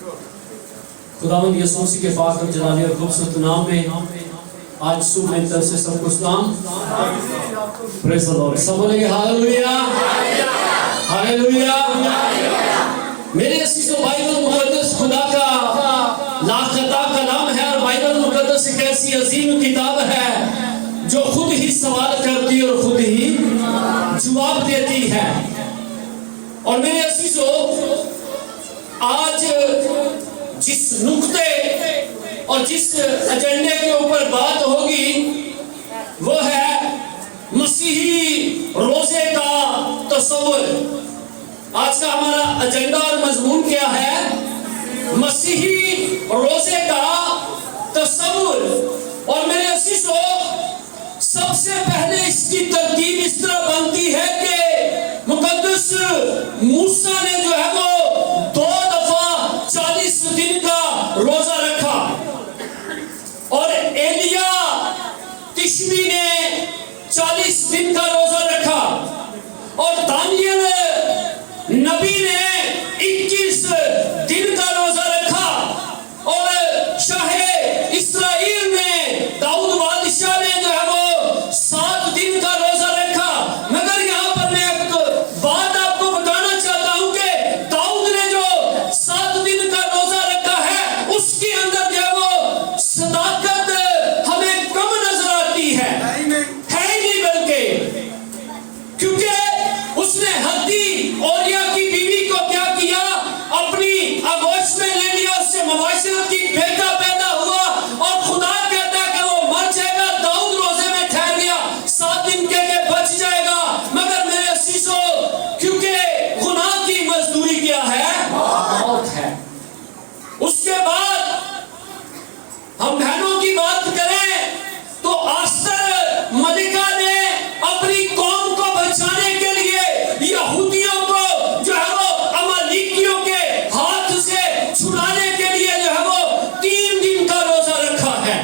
खुदावंद यीशु मसीह के पाक और जलाली और खूबसूरत नाम में आज सुबह मेरी तरफ से सबको सलाम। Praise the Lord. सब बोलेंगे हालेलुया हालेलुया। मेरे अजीजों, बाइबल मुकद्दस खुदा का लाखता कलाम है और बाइबल मुकद्दस एक ऐसी अजीम किताब है जो खुद ही सवाल करती और खुद ही जवाब देती है। और मेरे अजीजों, आज जिस नुक्ते और जिस एजेंडे के ऊपर बात होगी वो है मसीही रोजे का तस्वुर। आज का हमारा एजेंडा और मजमून क्या है? मसीही रोजे का तस्वुर। और मेरे अजीजों, सबसे पहले इसकी तरतीब इस तरह बनती है कि मुकद्दस मूसा ने जो है वो 2 दफा 40 दिन का रोजा रखा और एलिया तिशबी ने 40 दिन का रोजा रखा और दानियल नबी ने 21 दिन का रोजा रखा और शाहे इस्राएल ने दाऊद बादशाह ने जो है वो 7 दिन का रोजा रखा। मगर यहाँ पर मैं एक बात आपको बताना चाहता हूँ कि दाऊद ने जो 7 दिन का रोजा रखा है उसके अंदर जो है वो सदाकत हमें कम नजर आती है ही नहीं, बल्कि क्योंकि उसने हद्दी ओरिया की बीवी को क्या किया, अपनी आगोश में ले लिया, उससे मुबाशरत की, बेटा पैदा हुआ और खुदा कहता है कि वो मर जाएगा। दाऊद रोजे में ठहर गया, 7 दिन के लिए बच जाएगा। मगर मेरे अजीजों, क्योंकि गुनाह की मजदूरी क्या है? मौत है। उसके बाद हम बहनों की बात करें तो आस्तर मलिका ने अपनी कौम को बचाने के लिए यहूदियों को जो है वो अमालेकियों के हाथ से छुड़ाने के लिए जो है वो 3 दिन का रोजा रखा है।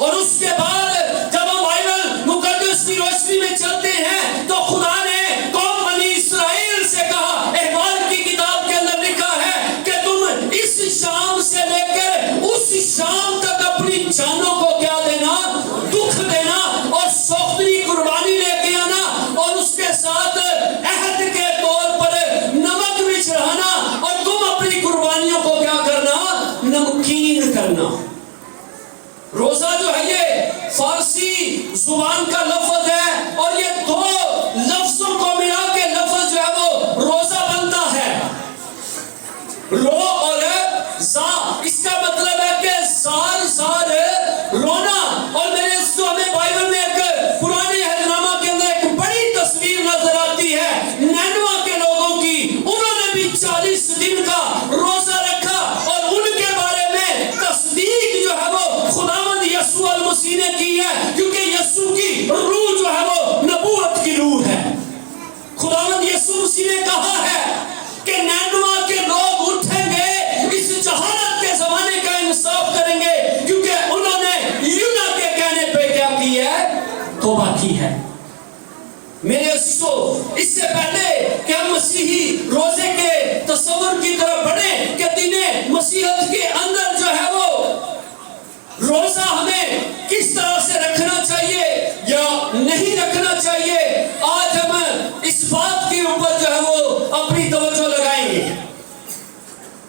और उसके बाद जब हम बाइबल मुकद्दस की रोशनी में चलते हैं तो खुदा ने कौम बनी इस्राएल से कहा, अहबार की किताब के अंदर लिखा है कि तुम इस शाम से लेकर उस शाम तक अपनी जानों को क्या देना? दुख देना और सौख्तरी कुर्बानी लेके आना और उसके साथ अहद के तौर पर नमक भी चढ़ाना और तुम अपनी कुर्बानियों को क्या करना? नमकीन करना। रोजा जो है ये फारसी जुबान का लफ्ज है और ये 2 लफ्जों को मिला के लफ्ज जो है वो रोजा बनता है। रो और जा, इसका मतलब है कि सार रोना। और मेरे हमें बाइबल में एक पुराने अहदनामा के अंदर एक बड़ी तस्वीर नजर आती है नैनवा के लोगों की। उन्होंने भी 40 दिन का रोजा रखा और उनके बारे में तस्दीक जो है वो खुदावंद यीशु मसीह ने की है, क्योंकि यीशु की रूह जो है वो नबूवत की रूह है। खुदावंद यीशु मसीह ने कहा है कि नैनवा के लोग उठेंगे, इस जहालत के जमाने का इंसाफ करेंगे, क्योंकि उन्होंने यूना के कहने पे क्या की है? तौबा की है। मेरे अजीजों, इससे पहले कि हम मसीही रोजे के तस्वुर की तरफ बढ़े कि दिने मसीहत के अंदर जो है वो रोजा हमें किस तरह से रखना चाहिए या नहीं रखना चाहिए, आज हम इस बात के ऊपर जो है वो अपनी तवज्जो लगाएंगे।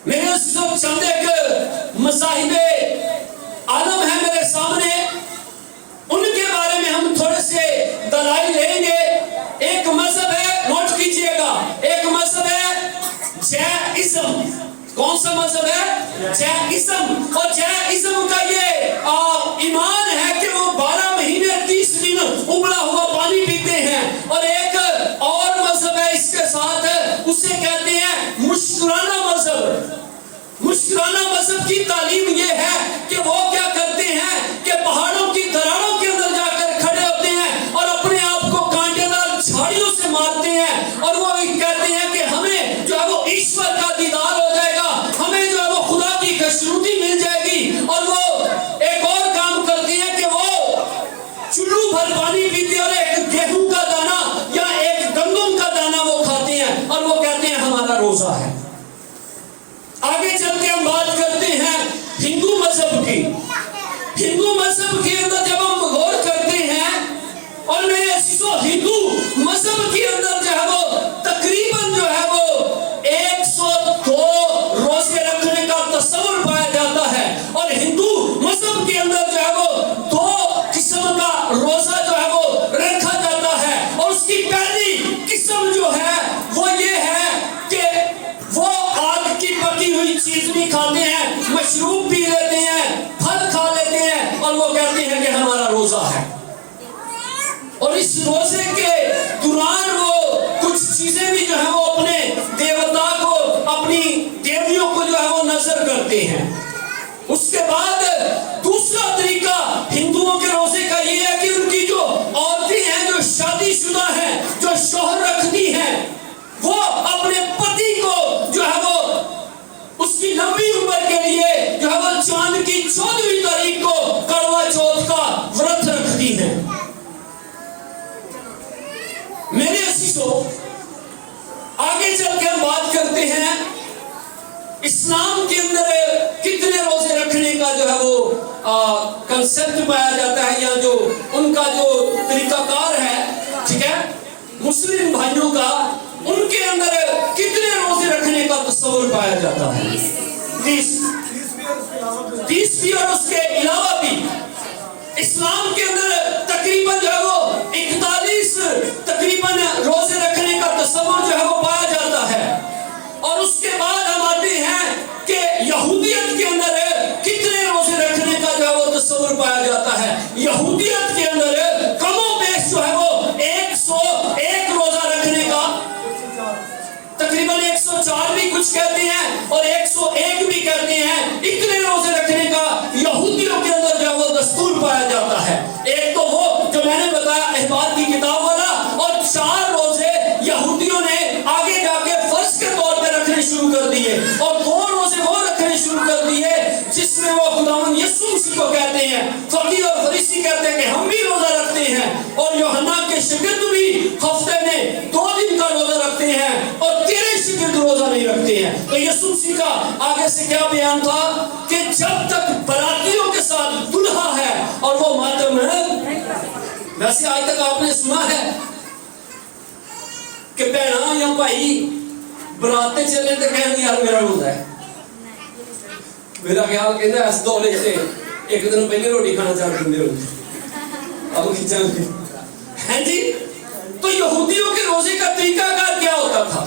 मेरे अजीजों, चंद एक मज़ाहिबे आलम है मेरे सामने, उनके बारे में हम थोड़े से दलाइल लेंगे। एक मजहब है, नोट कीजिएगा, एक मजहब है जैनिज्म। कौन सा मजहब है? जैनिज्म। और जैनिज्म का ये ईमान है कि वो 12 महीने 30 दिन उबला हुआ पानी पीते हैं। और एक और मजहब है इसके साथ, उसे कहते हैं मुश्किराना मजहब। मुश्किराना मजहब की तालीम ये है कि वो क्या करते हैं कि पहाड़ों की दरारों के अंदर जाकर खड़े होते हैं और अपने आप को कांटेदार झाड़ियों से मारते हैं और वो कहते हैं कि हमें जो है वो ईश्वर का दीदार हो जाएगा, हमें जो है वो खुदा की खुशनुदी मिल जाएगी। और वो एक और काम करते हैं कि वो चुल्लू भर पानी पीते और एक गेहूं का दाना या एक गंदम का दाना वो खाते हैं और वो कहते हैं हमारा रोजा है। सो हिंदू मजहब के अंदर जो है वो तकरीबन जो है वो 102 रोजे रखने का तस्वर पाया जाता है। और हिंदू मजहब के अंदर जो है वो 2 किस्म का रोजा जो है वो रखा जाता है। और उसकी पहली किस्म जो है वो ये है कि वो आग की पकी हुई चीज नहीं खाते हैं, मशरूब पी लेते हैं, फल खा लेते हैं और वो कहते हैं कि हमारा रोजा है। और इस रोजे के दौरान वो कुछ चीजें भी जो है वो अपने देवता को, अपनी देवियों को जो है वो नजर करते हैं। उसके बाद दूसरा तरीका हिंदुओं के रोजे का ये है कि उनकी जो औरतें हैं, जो शादीशुदा हैं, जो शौहर रखती हैं, वो अपने पति को जो है वो उसकी लंबी उम्र के लिए जो है वो चांद की 14वीं तारीख को करवा चौथ का व्रत रखती हैं। मेरे अजीजों, आगे चल के हम बात करते हैं इस्लाम के अंदर कितने रोजे रखने का जो है वो कंसेप्ट पाया जाता है, या जो उनका जो तरीकाकार है, ठीक है, मुस्लिम भाइयों का, उनके अंदर कितने रोजे रखने का तस्वर पाया जाता है। 30 भी और उसके अलावा भी। इस्लाम के अंदर तकरीबन जो है वो 41 तकरीबन रोजे रखने का तस्वर जो है वो पाया जाता है। और उसके बाद हम आते हैं कि यहूदियत के अंदर कितने रोजे रखने का जो है वो तस्वर पाया जाता है। यहूदियत के अंदर कमोबेश जो है वो 101 रोजा रखने का, तकरीबन 104 भी कुछ कहते हैं और 101 भी कहते हैं, इतने रोजे रखने का यहूदियों के अंदर जो है वो दस्तूर पाया जाता है। एक तो वो जो मैंने बताया अहबार की किताब वाला, और 4 रोजे यहूदियों ने आगे जाके फर्ज के तौर पे रखने शुरू कर दिए, और 2 रोजे वो रखने शुरू कर दिए जिसमें वो खुदावंद यीशु मसीह को कहते हैं। फकीह और फरीसी कहते हैं कि हम भी रोजा रखते हैं, और यूहन्ना के शागिर्द भी हफ्ते में 2 दिन का रोजा रखते हैं, और तेरे शागिर्द रोजा नहीं रखते हैं। तो यीशु मसीह का आगे से क्या बयान था कि जब तक बरातियों के साथ दुल्हा है और वो मातम है। वैसे आज तक आपने सुना है कि बहना या भाई बराते चले तो कहने यार मेरा रोजा है। मेरा ख्याल कहता है इस दौरे से एक दिन पहले रोटी खाना चाह देंगे अब खिंचाएंगे हैं जी। तो यहूदियों के रोजे का तरीकाकार क्या होता था?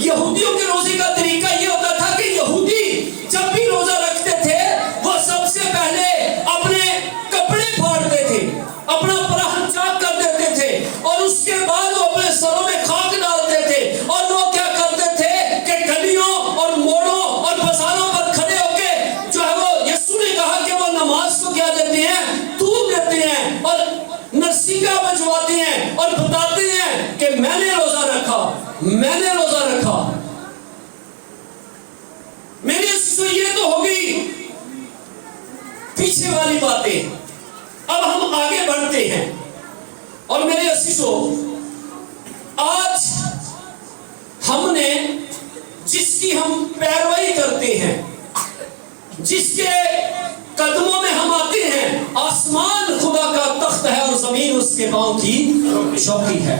यहूदियों के रोजे का तरीका ये होता था कि यहूदी जब भी रोजा रखते थे वो सबसे पहले अपने कपड़े फाड़ते थे, अपना पराहन चाक कर देते थे, और उसके बाद वो अपने सरों में खाक डालते थे, और वो क्या करते थे कि गलियों और मोड़ों और बाजारों पर खड़े होके जो है वो यीशु ने कहा कि वो नमाज को क्या देते हैं, दूध देते हैं और नरसिंगा बजवाते हैं और बताते हैं कि मैंने रोजा रखा, मैंने रोजा रखा। मेरे तो ये तो हो गई पीछे वाली बातें। अब हम आगे बढ़ते हैं, और मेरे असीसों, आज हमने जिसकी हम पैरवी करते हैं, जिसके कदमों में हम आते हैं, आसमान खुदा का तख्त है और जमीन उसके पांव की चौकी है।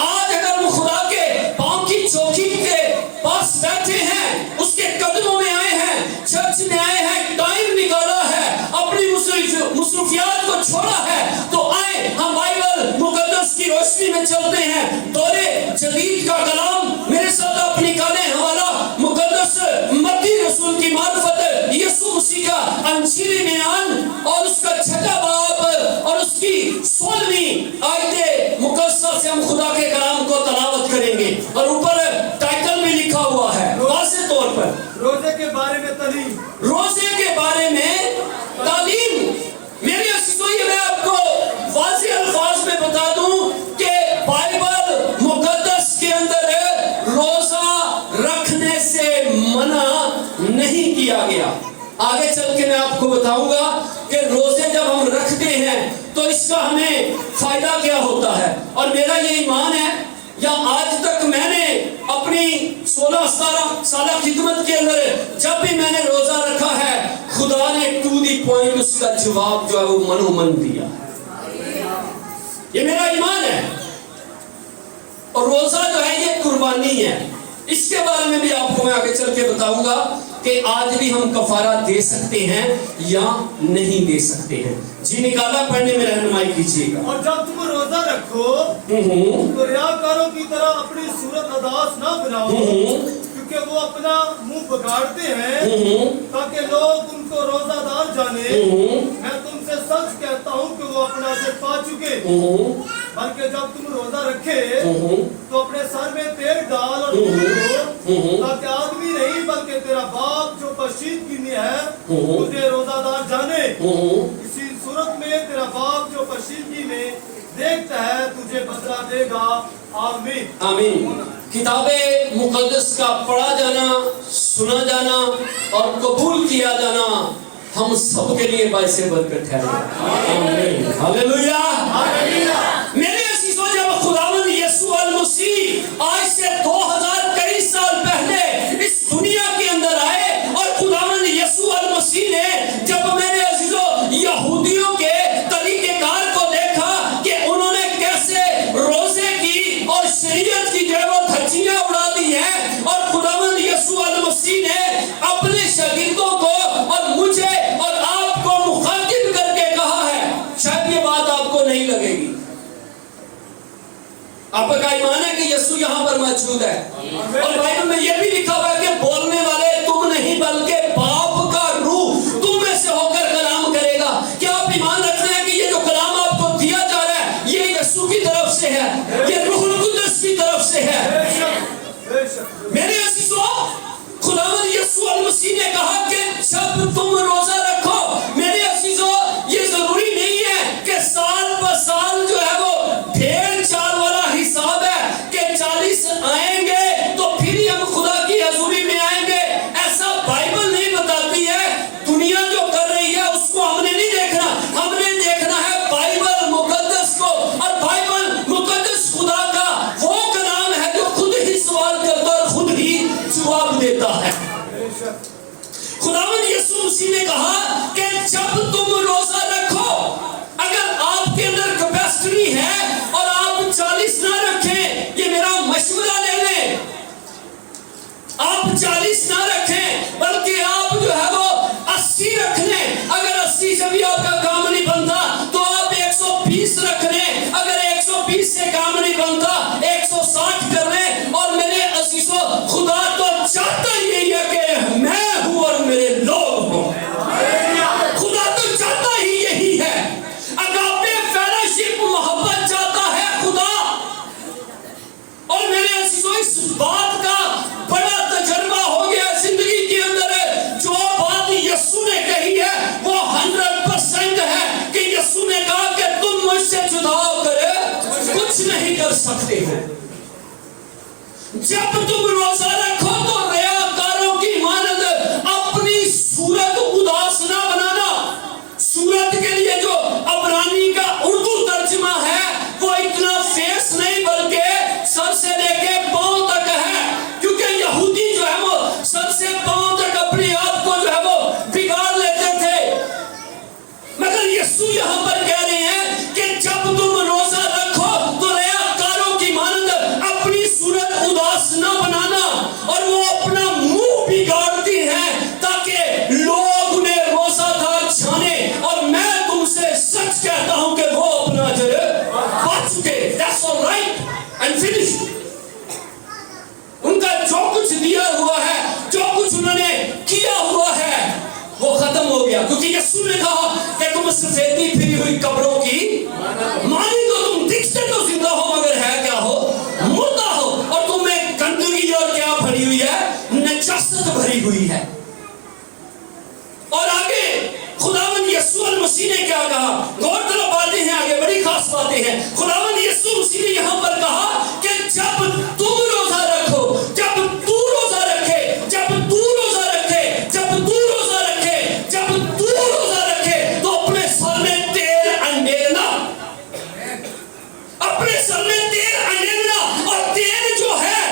आज अगर हम खुदा के पांव की चौकी के पास बैठे हैं, उसके कदमों में आए हैं, चर्च में आए हैं, टाइम निकाला है, अपनी मुसरूफियात को छोड़ा है, तो आए हम बाइबल मुकद्दस की रोशनी में चलते हैं। दौरे जदीद का कलाम मेरे साथ आप निकाले, हवाला मुकद्दस मत्ती रसूल की मार्फत यीशु मसीह का अंजीली बयान और उसका 6वां बाब और उसकी 16वीं आयत मुकद्दस से हम खुदा के कलाम को तलावत करेंगे। और ऊपर टाइटल में लिखा हुआ है वाज़े तौर पर, रोजे के बारे में तालीम, रोजे के बारे में तालीम। मेरे अजीजों, ये मैं आपको वाज़े अल्फाज में बता दूं कि बाइबल मुकद्दस के अंदर रोजा रखने से मना नहीं किया गया। आगे चल के मैं आपको बताऊंगा कि रोजे जब हम रखते हैं तो इसका हमें फायदा क्या होता है। और मेरा ये ईमान है, या आज तक मैंने अपनी 16-17 साल खिदमत के अंदर जब भी मैंने रोजा रखा है, खुदा ने टू दी पॉइंट उसका जवाब जो है वो मनोमन दिया। ये मेरा ईमान है। और रोजा जो है ये कुर्बानी है। इसके बारे में भी आपको मैं आगे चल के बताऊंगा कि आज भी हम कफारा दे सकते हैं या नहीं दे सकते हैं। जी निकाला पढ़ने में रहनुमाई कीजिएगा। और जब तुम रोजा रखो तो रियाकारों की तरह अपनी सूरत अदास ना बनाओ, क्योंकि वो अपना मुंह बिगाड़ते हैं ताकि लोग उनको रोजादार जाने। मैं तुमसे सच कहता हूँ कि वो अपना अजर पा चुके। बल्कि जब तुम रोजा रखे तो अपने सर में तेल डाल और ताकि आदमी नहीं बल्कि तेरा बाप जो पशीदगी में है तुझे रोजादार जाने। इसी सूरत में तेरा बाप जो पशीदगी में देखता है तुझे बदला देगा। आमीन आमीन। किताबे मुकद्दस का पढ़ा जाना, सुना जाना और कबूल किया जाना हम सब के लिए बाइस बरकत है। आमीन हालेलुया। मेरे अजीजों, जब खुदावंद यीशु अल मसीह आज से 2000 कई साल पहले इस दुनिया के अंदर आए और खुदावंद यीशु अल मसीह ने जब मेरे अजीजों यहूदियों के तरीकेकार को देखा कि उन्होंने कैसे रोजे की और शरीयत की जो वो धज्जियां उड़ा दी हैं, और खुदावंद यीशु अल मसीह ने अपने शागिर्दों को और मुझे और आपको मुखातिब करके कहा है। शायद ये बात आपको नहीं लगेगी। आपका ईमान है कि यीशु यहाँ पर मौजूद है, और बाइबल में यह भी लिखा हुआ है कि बोलने वाले तुम नहीं बल्कि बाप का रूह तुम में से होकर कलाम करेगा। क्या आप ईमान रखते हैं कि ये जो कलाम आपको दिया जा रहा है ये यीशु की तरफ से है, ये रूहुल कुद्दस की तरफ से है? मेरे अजीजों, खुदावंद यीशु अल मसीह ने कहा कि जब तुम रोजा रखो, मेरे अजीजों ये जरूरी नहीं है कि साल पर साल जो है वो भेड़ चाल वाला हिसाब है कि 40 आएंगे तो फिर ही हम खुदा की हजूरी में आएंगे। ऐसा बाइबल नहीं बताती है। दुनिया जो कर रही है उसको हमने नहीं देखना, हमने देखना है बाइबल मुकद्दस को। और बाइबल मुकद्दस खुदा का वो कलाम है जो खुद ही सवाल करता और खुद ही जवाब देता है। खुदावंद यीशु मसीह ने कहा कि जब तुम रोजा रखो, अगर आपके अंदर कैपेसिटी है और आप 40 ना रखें, ये मेरा मशवरा ले लें, आप 40 ना रखें बल्कि आप जो है वो 80 रख लें। अगर 80 से भी आपका काम नहीं बनता तो आप 120 रख लें। अगर 120 से काम नहीं बनता 160 कर लें। और मेरे अजीजों, खुदा तो चाहता यही है कि मैं हूं और मेरे लोग हों। खुदा तो चाहता ही यही है। अगापे फेलोशिप मोहब्बत चाहता है खुदा। और मेरे अजीजों, इस बात का बड़ा तजर्बा हो गया जिंदगी के अंदर। जो बात यीशु ने कही है वो 100% है कि यीशु ने कहा कि तुम मुझसे जुदा होकर कुछ नहीं कर सकते हो। जब तुम रोजा रखो तो रियाकारों की मानद अपनी सूरत उदास ना बनाना। सूरत के लिए जो अबरानी का उर्दू तर्जुमा है वो इतना फेस नहीं बल्कि सर से लेके पांव तक है, क्योंकि यहूदी जो है वो सर से पांव तक अपने आप को जो है वो बिगाड़ लेते थे। मगर यीशु यहाँ पर कह रहे हैं कि जब तुम रोजा रखो तो रियाकारों की मानद अपनी सूरत उदास ना बनाना, और वो अपना मुंह बिगाड़ती हैं ताकि लोग उन्हें रोजादार जाने। और मैं तुमसे सच कहता हूं कि वो अपना अजर पा चुके। That's all right and finished। उनका जो कुछ दिया हुआ है, जो कुछ उन्होंने किया हुआ है वो खत्म हो गया, क्योंकि यीशु ने कहा कि तुम सफेदी फिरी हुई कब्रों की मानी तो तुम दिखते तो जिंदा हो मगर है क्या हो, मुर्दा हो। और तुम्हें गंदगी और क्या भरी हुई है, नजासत भरी हुई है। और आगे खुदावंद यीशु अल मसीह ने क्या कहा? गौरतलब बातें हैं, आगे बड़ी खास बातें हैं। खुदावंद यीशु मसीह ने यहाँ पर कहा कि जब तुम रोजा रखो, जब तू रोजा रखे, जब तू रोजा रखे, जब तू रोजा रखे, जब तू रोजा रखे तो अपने सर में तेल अंडेरना, अपने सर में तेल अंडेरना। और तेल जो है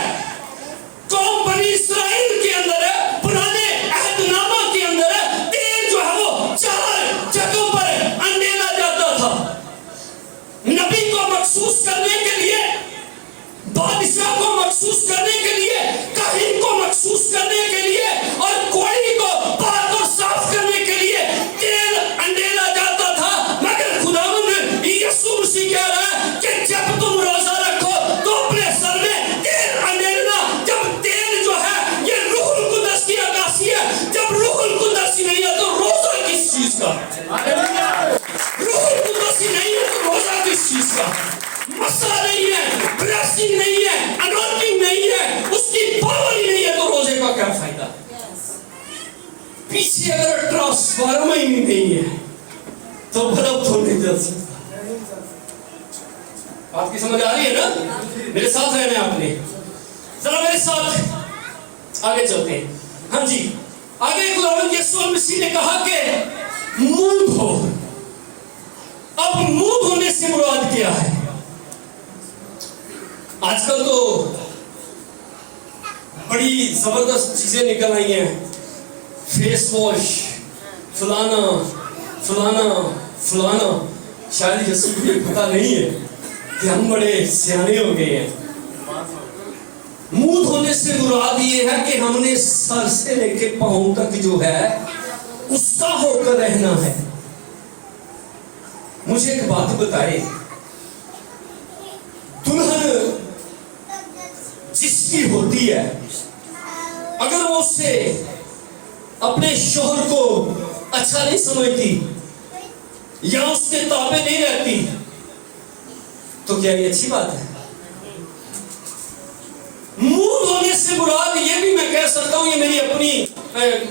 कौम बनी इस्राएल के अंदर है, पुराने नहीं है तो बल्ब तो नहीं जल सकता। आपकी समझ आ रही है ना? मेरे साथ रहना आपने, जरा मेरे साथ आगे चलते हैं। हाँ जी, आगे खुदावंद यीशु मसीह ने कहा कि मुंह धो। अब मुंह धोने से मुराद क्या है? आजकल तो बड़ी जबरदस्त चीजें निकल आई हैं, फेस वॉश, फलाना फलाना फलाना। शायद यीशु को ये पता नहीं है कि हम बड़े सियाने हो गए हैं। मुंह धोने से मुराद ये है कि हमने सर से लेके पांव तक जो है उसका होकर रहना है। मुझे एक बात बताए, दुल्हन जिसकी होती है अगर वो उससे अपने शोहर को अच्छा नहीं समझती या उसके ताबे नहीं रहती तो क्या ये अच्छी बात है? मुंह धोने से मुराद ये भी मैं कह सकता हूं, ये मेरी अपनी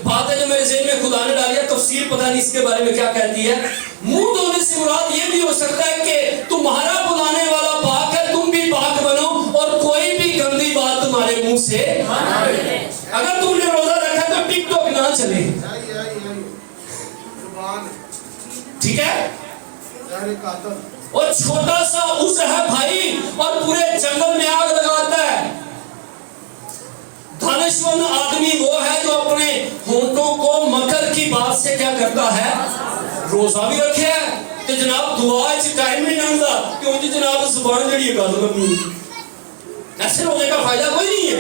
बात है जो मेरे ज़हन में खुदा ने डाली है, तफसीर पता नहीं इसके बारे में क्या कहती है। मुंह धोने से मुराद ये भी हो सकता है कि तुम्हारा बुलाने वाला पाक है, तुम भी पाक बनो और कोई भी गंदी बात तुम्हारे मुंह से, अगर तुमने रोजा रखा तो टिकटॉक ना चले, ठीक है? और छोटा सा उज़्र है भाई और पूरे जंगल में आग लगाता है। दानिशमंद आदमी वो है जो अपने होंठों को मकर की बात से क्या करता है? रोजा भी रखे है तो जनाब दुआ च टाइम नहीं लगता क्योंकि जनाब जुबान जड़ी गल करनी, ऐसे रोजे का फायदा कोई नहीं है।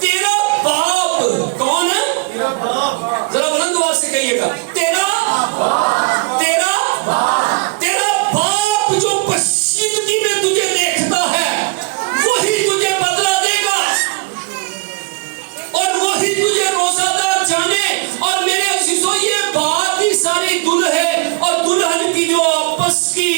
तेरा बाप कौन है? तेरा बाप, जरा बुलंद आवाज से कहिएगा, तेरा तेरा तेरा बाप जो पश्चिमी में तुझे देखता है वही तुझे बदला देगा और वही तुझे रोजादार जाने। और मेरे अजीजों ये बात ही सारी दुल्हे और दुल्हन की जो आपस की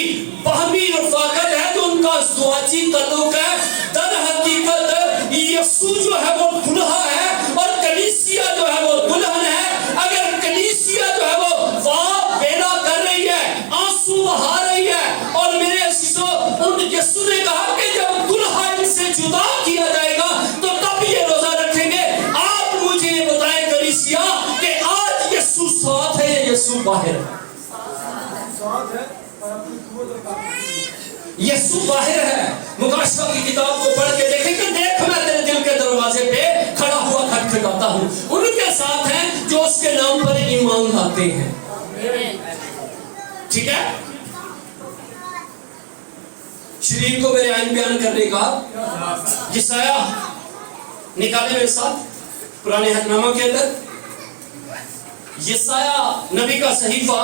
बाहमी रफाकत है, जो उनका ज़वाजी ताल्लुक है, दर हकीकत यीशु जो है वो दुल्हा है और कलीसिया जो है वो दुल्हन है। अगर कलीसिया जो है वो वाह बेड़ा कर रही है, आंसू बहा रही है, और मेरे अजीजों उन यीशु ने कहा कि जब दुल्हा इनसे जुदा किया जाएगा तो तब ये रोजा रखेंगे। आप मुझे ये बताएं कलीसिया कि आज यीशु साथ है या यीशु बाहर है? यीशु बाहर है। मुकाशवा की किताब को पढ़ के देखेंगे, देख मैं तेरे दिल के दरवाजे पे खड़ा हुआ खटखटाता हूँ। उनके साथ हैं जो उसके नाम पर ईमान लाते हैं, ठीक है? शरीर को मेरे आइन बयान करने का यशाया निकाले मेरे साथ पुराने हदनामा के अंदर, यशाया नबी का सहीफा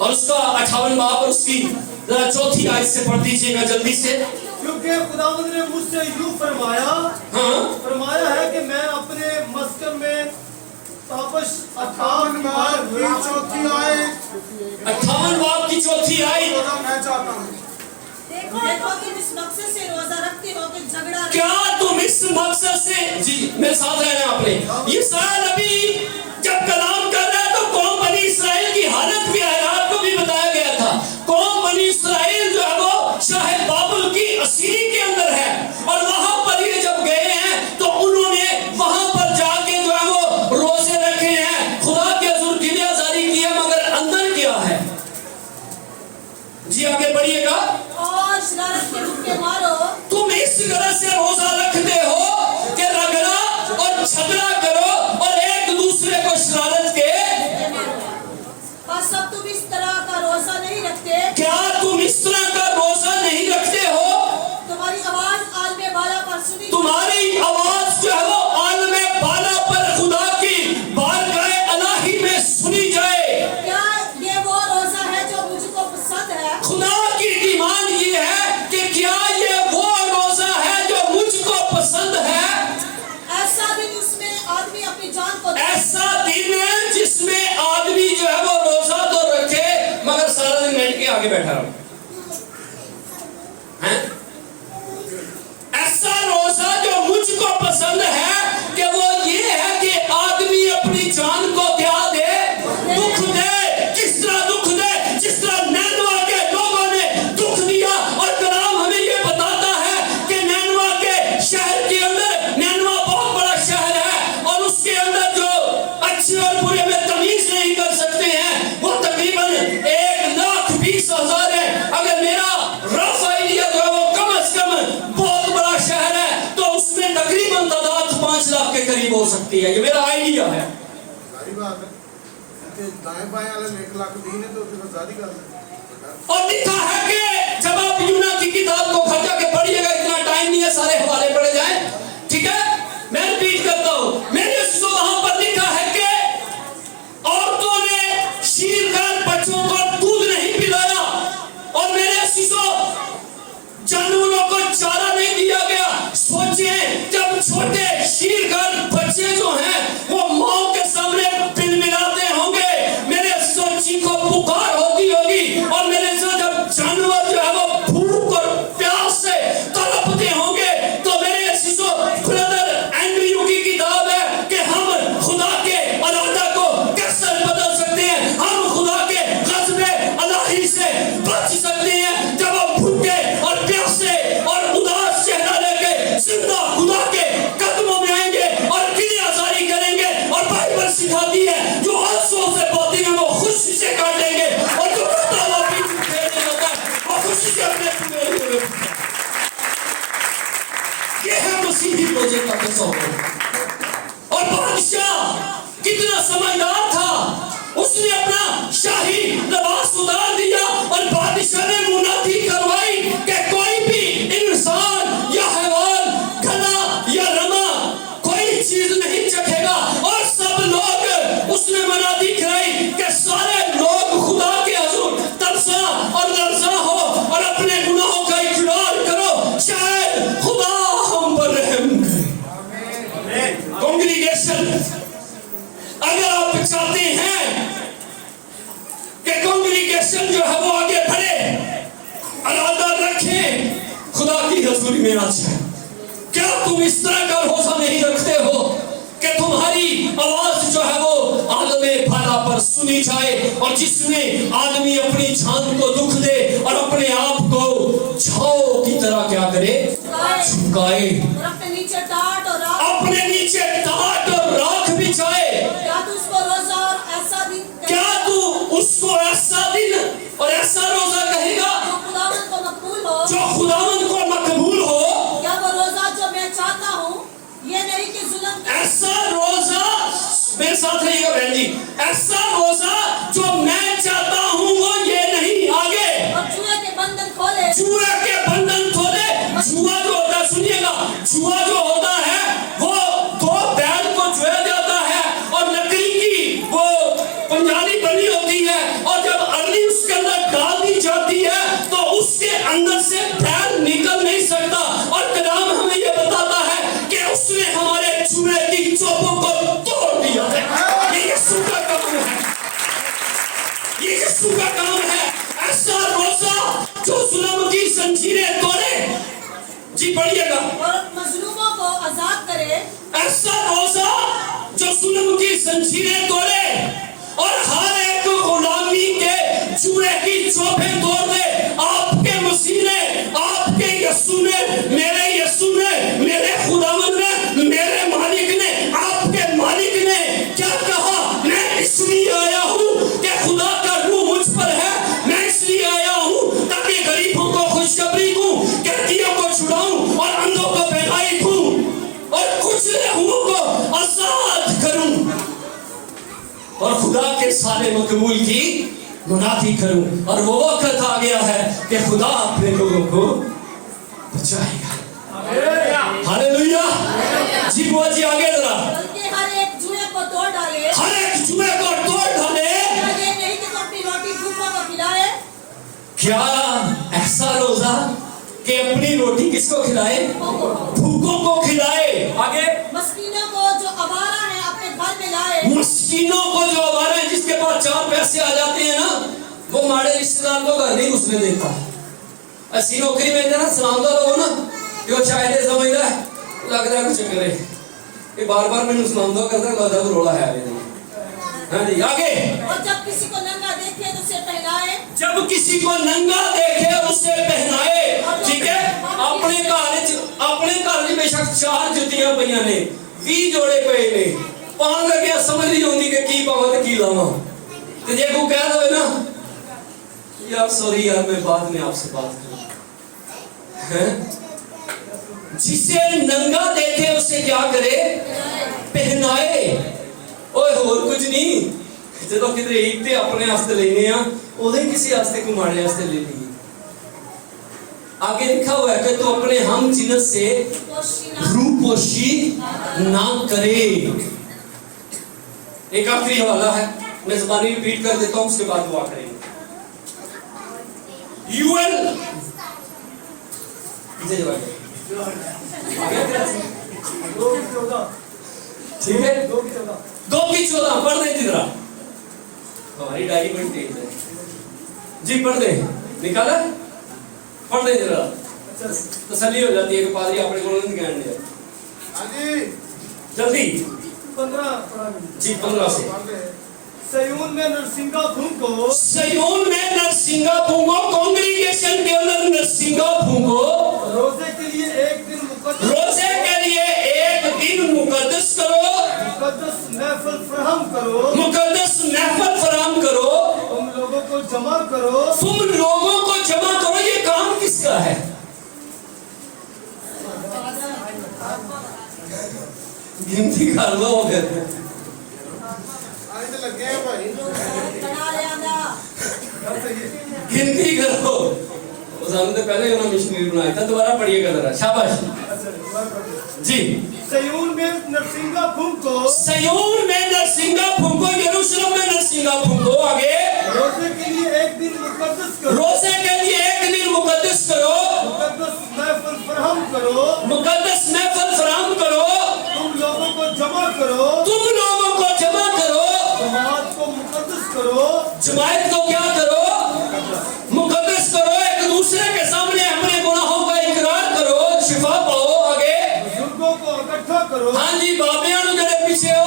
और उसका 58 बाब और उसकी जरा चौथी आयत से पढ़ दीजिएगा जल्दी से। क्योंकि खुदावंद ने मुझसे यूं फरमाया, हाँ? फरमाया है कि मैं अपने मस्कन में तापस 58 बाब की चौथी आयत 58 बाब की चौथी आयत मैं चाहता हूँ। देखो तुम इस मकसद से रोजा रखते हो कि झगड़ा क्या तुम इस मकसद से, जी मेरे साथ रहना आपने, यशाया नबी जब कलाम कर रहा है तो कौम बनी इसराइल की हालत भी है, आपको भी बताया गया था। कौम बनी इसराइल जो है वो शाह बाबुल की असीरी के अंदर है और वहां पर ये जब गए हैं तो उन्होंने वहां पर जाके जो है वो रोजे रखे हैं, खुदा के हुजूर गिलिया जारी किया, मगर अंदर क्या है? जी आगे बढ़िएगा। और शरारत के भूखे मारो। तुम इस तरह से रोजा रखते हो कि रगड़ा और झगड़ा करो और एक दूसरे को शरारत के। बस अब तुम इस तरह का रोजा नहीं रखते। क्या तुम इस तरह का रोजा नहीं रखते हो? तुम्हारी आवाज आलमे बाला पर सुनी, तुम्हारी आवाज जो है वो आलमे बाला पर खुदा की बारगाह इलाही में सुनी जाए। क्या ये वो रोजा है जो मुझको पसंद है? खुदा की डिमांड ये है कि क्या ये वो रोजा है जो मुझको पसंद है? ऐसा दिन उसमें आदमी अपनी जान को, ऐसा दिन है जिसमें आदमी जो है वो रोजा तो रखे मगर सारा दिन नेट के आगे बैठा रहो, हैं? ऐसा रोजा जो मुझको पसंद है कि वो ये है कि आदमी अपनी जान को क्या दे, दुख दे, किस हो सकती है। ये मेरा आइडिया है। सारी बात है कि दाएं बाएं वाले 1 लाख दीन है तो उसमें सारी बात है। और लिखा है कि जब आप यूना की किताब को घर जाके पढ़िएगा, इतना टाइम नहीं है सारे हवाले पढ़े जाए, ठीक है। मैं रिपीट करता हूं, मेरे वहां पर लिखा है कि औरतों ने शीरखान बच्चों को दूध नहीं पिलाया और मेरे शिशु जानवरों को चारा नहीं दिया गया। सोचिए जब छोटे शीरखान बच्चे जो हैं वो मां के सामने बिलबिलाते होंगे, मेरे सोची को पुकार होती होगी, और मेरे जब जानवर जो है वो भूख और प्यास से तड़पते होंगे, तो मेरे शिशु ब्रदर एंड्रयू की किताब है कि हम खुदा के इरादा को कैसे बदल सकते हैं, हम खुदा के ग़ज़ब इलाही से बच सकते हैं। जब हम भूखे और प्यासे और उदास चेहरा लेके जिंदा खुदा के कदमों में आएंगे और किलियां जारी करेंगे, और बाइबल सिखाती है जो आंसुओं से बोती है वो खुशी से काटेंगे, और जो रोता हुआ पीठ फेरने लगता है वो खुशी से अपने पूरे हुए। ये है मसीही रोजे का तस्वीर। और बादशाह कितना समझदार था, उसने अपना शाही लिबास उतार दिया और बादशाह ने मुनादी करवाई कि कोई भी इंसान या हैवान घना या रमा कोई चीज नहीं चखेगा, और सब लोग उसने मुनादी कराई कि सारे लोग खुदा के हुजूर तरसा और लरज़ा हो और अपने गुनाहों का इकरार करो, शायद खुदा हम पर रहम करे। कांग्रीगेशन, अगर आप चाहते हैं कि कांग्रीगेशन जो है वो आगे बढ़े, इरादा रखें खुदा की हजूरी में आ जाए, क्या तुम इस तरह का भरोसा नहीं रखते हो कि तुम्हारी आवाज जो है वो आलमे फाला पर सुनी जाए, और जिसमें आदमी अपनी जान को दुख दे और अपने आप को छाओ की तरह क्या करे, झुकाए, और अपने नीचे टाट और राख, अपने नीचे टाट और राख बिछाए। क्या तू उसको रोजा और ऐसा दिन क्या तू उसको ऐसा दिन और ऐसा रोजा कहेगा जो खुदावंद को मकबूल हो, जो खुदावंद को मकबूल हो? क्या वो रोजा जो मैं चाहता हूँ, ये नहीं कि जुल्म ऐसा रोजा, मेरे साथ रहिएगा बहन जी, ऐसा रोजा जो मैं चाहता हूँ वो ये नहीं, आगे और जुए के बंधन खोले, जुए के बंधन खोले। जुआ जो होता है, सुनिएगा, जुआ जो होता है वो दो बैल को जुआ जाता है और लकड़ी की वो पंजाली बनी होती है, और जब अरली उसके अंदर डाल दी जाती है तो उसके अंदर से बैल निकल नहीं सकता, और कलाम हमें ये बताता है कि उसने हमारे जुए की चोपों को तोड़ दिया है। ये यीशु का काम है, ये यीशु का काम है। ऐसा रोजा जो जुल्म की जंजीरें तोड़े, जी पढ़िएगा, और मजलूमों को आजाद करे, ऐसा रोजा जो जुल्म की जंजीरें तोड़े और हर एक गुलामी के जुए की चोपें तोड़ दे। आपके मसीह ने, आपके यीशु ने, मेरे यीशु ने, मेरे खुदावंद ने, मेरे मालिक ने, आपके मालिक ने क्या कहा? मैं इसलिए आया हूँ कि खुदा का रूह मुझ पर है, मैं इसलिए आया हूँ ताकि गरीबों को खुशखबरी दूं, कैदियों को छुड़ाऊं और अंधों को बहलाई दूं और कुचले हुओं को आजाद करूं, और खुदा के सारे मकबूल की मुनादी करूं। और वो वक्त आ गया है कि खुदा अपने लोगों को बचाएगा। हालेलुया। जी बुआ जी आगे जरा। बल्कि हर एक जुए को तोड़ डाले, हर एक जुए को तोड़ डाले। क्या ये नहीं कि तुम अपनी रोटी भूखों को खिलाए? क्या ऐसा रोजा कि अपनी रोटी किसको खिलाए? भूखों को खिलाए। आगे मस्कीनों को जो आवारा है अपने घर में लाए, मस्कीनों को जो आवारा है, जिसके पास 4 पैसे आ जाते हैं ना, वो हमारे रिश्तेदार को घर नहीं घुसने देता। ऐसी नौकरी में ना सलामदा लोग ना, जो शायद ये समझदा है लगता है कुछ करे, ये बार-बार मैंने सलामदा करता लगता है रोड़ा है। हाँ जी आगे। और जब किसी को नंगा देखे तो उसे पहनाए, जब किसी को नंगा देखे उसे पहनाए, ठीक है। अपने घर बेशक 4 जुतियां पईयां ने, 20 जोड़े पे ने, पान लगे समझ नहीं आती कि की पावां ते की लावां, ते जे को कह दे ना यार सॉरी यार मैं बाद में आपसे बात करूं, हैं? जिसे नंगा देखे उसे क्या करे? पहनाए। ਵੇਖਣ ਆਏ। ਓਏ ਹੋਰ ਕੁਝ ਨਹੀਂ, ਜਦੋਂ ਕਿਤੇ ਇੱਕ ਤੇ ਆਪਣੇ ਵਾਸਤੇ ਲੈਨੇ ਆ ਉਹਦੇ ਕਿਸੇ ਵਾਸਤੇ कुमारे वास्ते ले ली। आगे लिखा हुआ है कि तू अपने हम जिनस से रूपोशी ना करे। एक आखिरी हवाला है, मैं ज़बानी रिपीट कर देता हूँ, उसके बाद दुआ करेंगे। यूएल ठीक है, 2:14 पढ़ दे जरा, हमारी डायरी बड़ी तेज है जी, पढ़ दे, निकाला पढ़ दे जरा, तसल्ली हो जाती है कि पादरी अपने को नहीं कहने दिया। हाँ जी जल्दी 15 जी 15 से। सयून में नरसिंगा फूंको, सयोन में नरसिंगा फूंको, कांग्रेगेशन के अंदर नरसिंगा फूंको, रोजे के लिए एक दिन मुकद्दस रोजे के लिए एक दिन मुकद्दस करो, महफिल फराहम करो, मुकद्दस महफिल फराहम करो, तुम लोगों को जमा करो, तुम लोगों को जमा करो। ये काम किसका है? गिनती कर लो फिर, आज तो लगे हैं भाई। गिनती करो। सानू तो पहले उन्होंने मिशनरी बनाया था, दोबारा पढ़िएगा जरा, शाबाश जी। सयून में नरसिंगा फूंको, सयोन में नरसिंगा फूंको, यरूशलेम में नरसिंगा फूंको। आगे रोजे के लिए एक दिन मुकद्दस करो, रोजे के लिए एक दिन मुकद्दस करो, मुकद्दस महफिल फराहम करो, मुकद्दस महफिल फराहम करो, तुम लोगों को जमा करो, तुम लोगों को जमा करो, जमात को मुकद्दस करो, जमात को क्या करो? मुकद्दस करो। एक दूसरे के सामने अपने गुनाहों का इकरार करो, शिफा पाओ। आगे बुजुर्गों को इकट्ठा करो, हाँ जी, बाबियां नु जेड़े पीछे ओ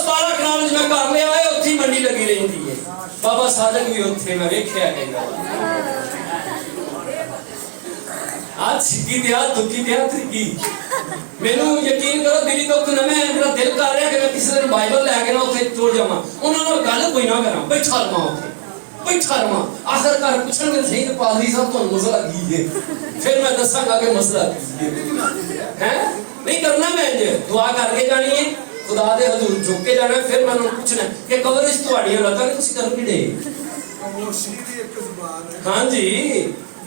17 कनाल च मैं कर लिया है, उत्थे मंडी लगी रहिंदी है। बाबा सादक भी उत्थे मैं वेखिया कहंदा, आज छिकी दिया दुखी दिया त्रिकी। मैनू यकीन करो दिली दुख ना, मैं मेरा दिल कर रहा कि मैं किसी दिन बाइबल लैके ना उत्थे टुर जावां, उन्हां नाल गल कोई ना करां, बैठा रहां उत्थे, बैठा रहां। आखिरकार पुछणगे सही ते पादरी साहब तुहानू मसला की है, फिर मैं दसांगा कि मसला की है। हैं नहीं करना, मैं दुआ करके जानी है, खुदा दे हजूर झुक के जाना है, फिर मैं उन्हें पूछना कि कवरेज तुहाड़ियां लतां ने तुसीं कर किहड़े। खामोशी की एक जुबान है। हाँ जी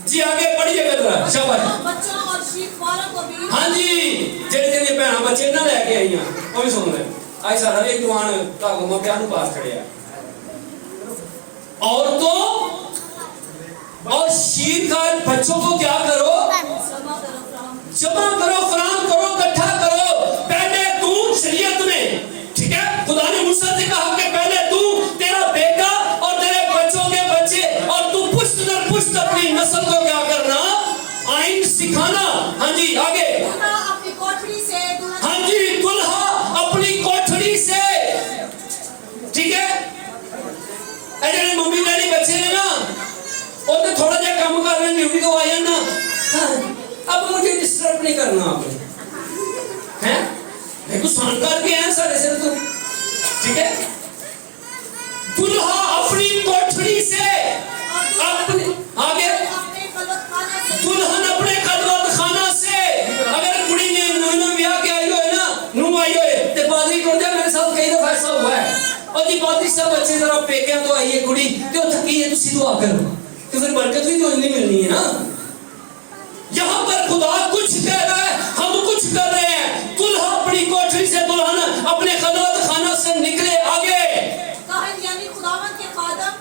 जी, आगे पढ़िएगा जरा, शाबाश। बच्चों और शीखवारों को भी हाँ जी, जेड़े जेड़े भैन बच्चे ना लैके आई हैं वो भी सुन ले। आज सारा एक जवान धागों में ब्याह पास खड़िया, औरतों और शीरखार बच्चों को क्या करो? जमा करो, फराहम करो, इकट्ठा करो। पहले तू शरीयत में, ठीक है, खुदा ने मूसा से कहा कि पहले तू, तेरा बेटा और तेरे बच्चों के बच्चे, और तू पुश्त दर पुश्त अपनी नस्ल को क्या करना? आइन सिखाना। हाँ जी, आगे अपनी कोठरी से हाँ जी, दुल्हा अपनी कोठरी से, ठीक है। अरे मम्मी डैडी बच्चे ने ना, और तो थोड़ा जा काम कर रहे ड्यूटी को आया ना, अब मुझे डिस्टर्ब नहीं करना आपने, हैं? मैं कुछ सान करके आया सारे से तो, ठीक है। दुल्हा अपनी कोठरी से, अपने आगे दुल्हन अपने खलवत खाना से। अगर कुड़ी ने नून ब्याह के आई हो है ना, नू आई हो ते पादरी को दे, मेरे साथ कई दफा ऐसा हुआ है, और जी पादरी साहब बच्चे जरा पेके तो आई है कुड़ी ते ओ थकी है, तुसी दुआ करो, तो फिर बरकत भी तो नहीं मिलनी है ना। यहाँ पर खुदा कुछ कह रहा है, हम कुछ कर रहे हैं। दुल्हा अपनी कोठरी से, दुल्हन अपने खलवत खाना से निकले। आगे कहन यानी खुदावंद के खादम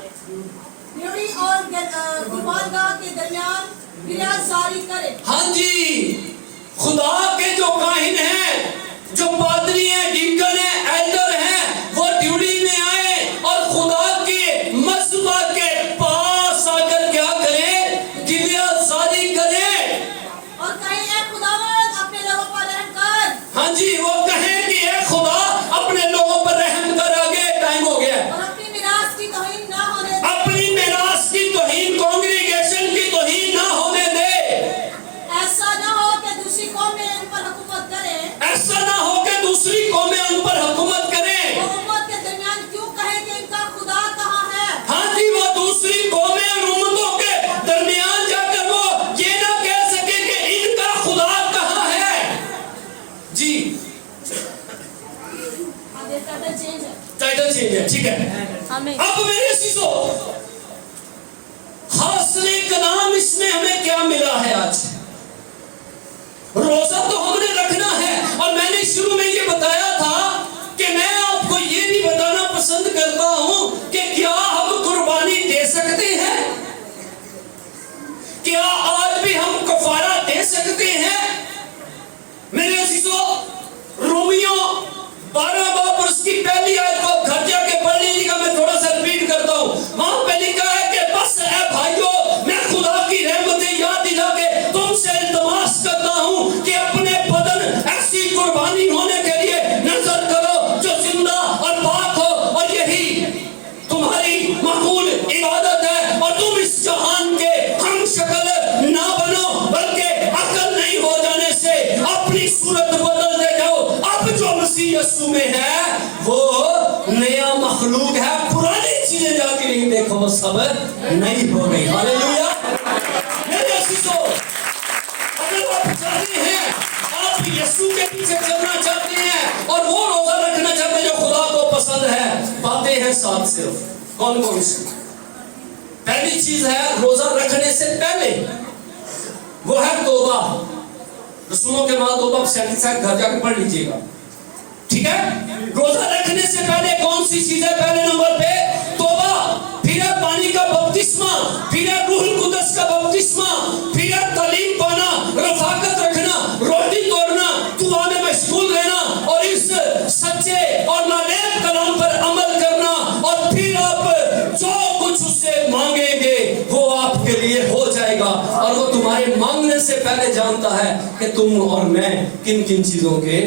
न्यूरी और गुबारगाह के दरमियान मिलाद जारी करे। हाँ जी, खुदा के जो काहिन हैं, जो पादरी हैं, डीकन हैं, एल्डर हैं, वो ड्यूटी में आए और खुदा के मस्बा के पास आकर क्या करें? गिलिया जारी करें। और कहें ए खुदावंद अपने लोगों पर रहम कर। हाँ जी, वो कहें कि ए खुदा अपने लोगों पर रहम कर। आगे टाइम हो गया। और अपनी मिरास की तौहीन ना होने दे। अपनी मिरास की तौहीन, कांग्रेगेशन की तौहीन ना होने दे। ऐसा ना हो कि दूसरी कौमें उन पर हुकूमत करें। ऐसा ना हो कि दूसरी कौमें उन पर चेंज है, ठीक है। अब मेरे अज़ीज़ों, हासिल कलाम इसमें हमें क्या मिला है आज? रोजा तो हमने रखना है, और मैंने शुरू में ये बताया था कि मैं आपको ये भी बताना पसंद करता हूं कि क्या हम कुर्बानी दे सकते हैं? क्या आज भी हम कफारा दे सकते हैं? मेरे अज़ीज़ों, रोमियो 12 बाब और उसकी पहली आयत को घर जाके पढ़ लीजिएगा, मैं थोड़ा सा रिपीट करता हूं। वहां पे लिखा है कि बस ऐ भाइयों, मैं खुदा की रहमतें याद दिला के तुमसे इल्तिमास करता हूं कि अपने बदन ऐसी कुर्बानी होने के लिए नजर करो जो जिंदा और पाक हो, और यही तुम्हारी माकूल इबादत है। और तुम इस जहान के हम शक्ल ना बनो, बल्कि अकल नहीं हो जाने से अपनी सूरत बदलते जाओ। अब जो मसीह यीशु में है वो नया मखलूक है, पुरानी चीजें जाके नहीं देखो वो सब नई हो गई। हालेलुया। मेरे अज़ीज़ों, अगर आप चाहते हैं, आप यीशु के पीछे चलना चाहते हैं और वो रोजा रखना चाहते हैं जो खुदा को पसंद है, बातें हैं 7 सिर्फ। कौन कौन सी? पहली चीज है रोजा रखने से पहले, वो है तौबा। रसूलों के माल तौबा शायद घर जाकर पढ़ लीजिएगा, ठीक है। रोजा रखने से पहले कौन सी चीज है? पहले नंबर पे तौबा, फिर है पानी का बपतिस्मा, फिर है रूहुल कुदस का बपतिस्मा, फिर है तालीम पाना, रफाकत रखना, रोटी तोड़ना, दुआ में मशगूल रहना, और इस सच्चे और नालेब कलाम पर अमल करना। और फिर आप जो कुछ उससे मांगेंगे वो आपके लिए हो जाएगा, और वो तुम्हारे मांगने से पहले जानता है कि तुम और मैं किन किन चीजों के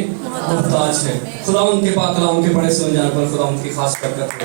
मोहताज हैं। खुदा उनके पाक कलाम के बड़े सुन जाने पर खुदा उनकी खास बरकत